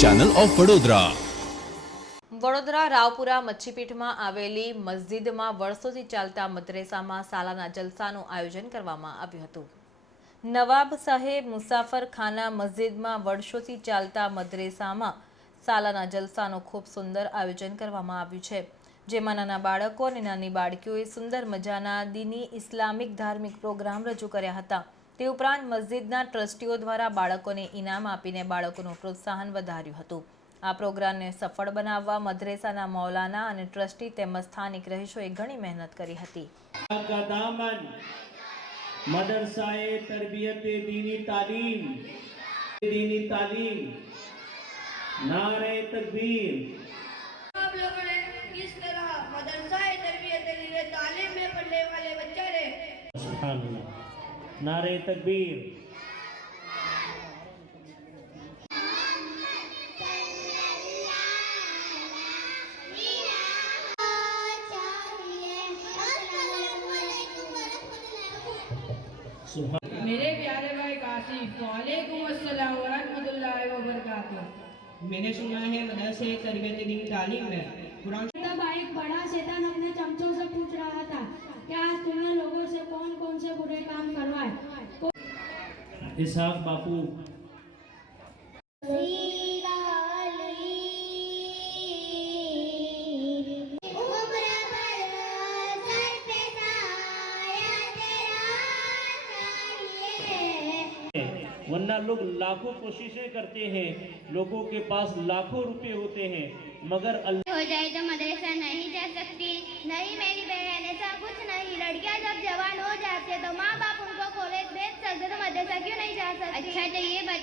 Channel of Vadodara Vadodara Raopura મચ્છીપીઠમાં આવેલી મસ્જિદમાં વર્ષોથી ચાલતા મદ્રેસામાં સાલાના જલસાનું આયોજન કરવામાં આવ્યું હતું. નવાબ સાહેબ મુસાફરખાના મસ્જિદમાં વર્ષોથી ચાલતા મદ્રેસામાં સાલાના જલસાનું ખૂબ સુંદર આયોજન કરવામાં આવ્યું છે, જેમાં નાના બાળકો અને નાની બાળકીઓએ સુંદર મજાના દીની ઇસ્લામિક ધાર્મિક પ્રોગ્રામ રજૂ કર્યા હતા. તે ઉપરાંત મસ્જિદના ટ્રસ્ટીઓ દ્વારા બાળકોને ઇનામ આપીને બાળકોનું પ્રોત્સાહન વધાર્યું હતું આ પ્રોગ્રામને સફળ બનાવવા મદ્રેસાના મૌલાના અને ટ્રસ્ટી તેમજ સ્થાનિક રહીશોએ ઘણી મહેનત કરી હતી का दामन मदरसाए तरबियत दीनी तालीम दीनी तालीम नारे तकबीर आप लोगों ने किस तरह मदरसा तरबियत लिए तालीम में पढ़ने वाले बच्चे ने सुभान अल्लाह नारे तकबीर सुभान मेरे प्यारे भाई कासिफ वालेकुम अस्सलाम व रहमतुल्लाहि व बरकातुहू मैंने सुना है मदरसे तरबियत दीनी तालीम में कुरान तब एक बड़ा शैतान अपने चमचों से पूछ रहा था इसहाक बापू। वरना लोग लाखों कोशिशें करते हैं, लोगों के पास लाखों रुपए होते हैं, मगर हो जाए तो मदरसा नहीं जा सकती, नहीं मेरी बहन, ऐसा कुछ नहीं। लड़कियाँ जब जवान हो जाती तो माँ बाप अच्छा तो ये बता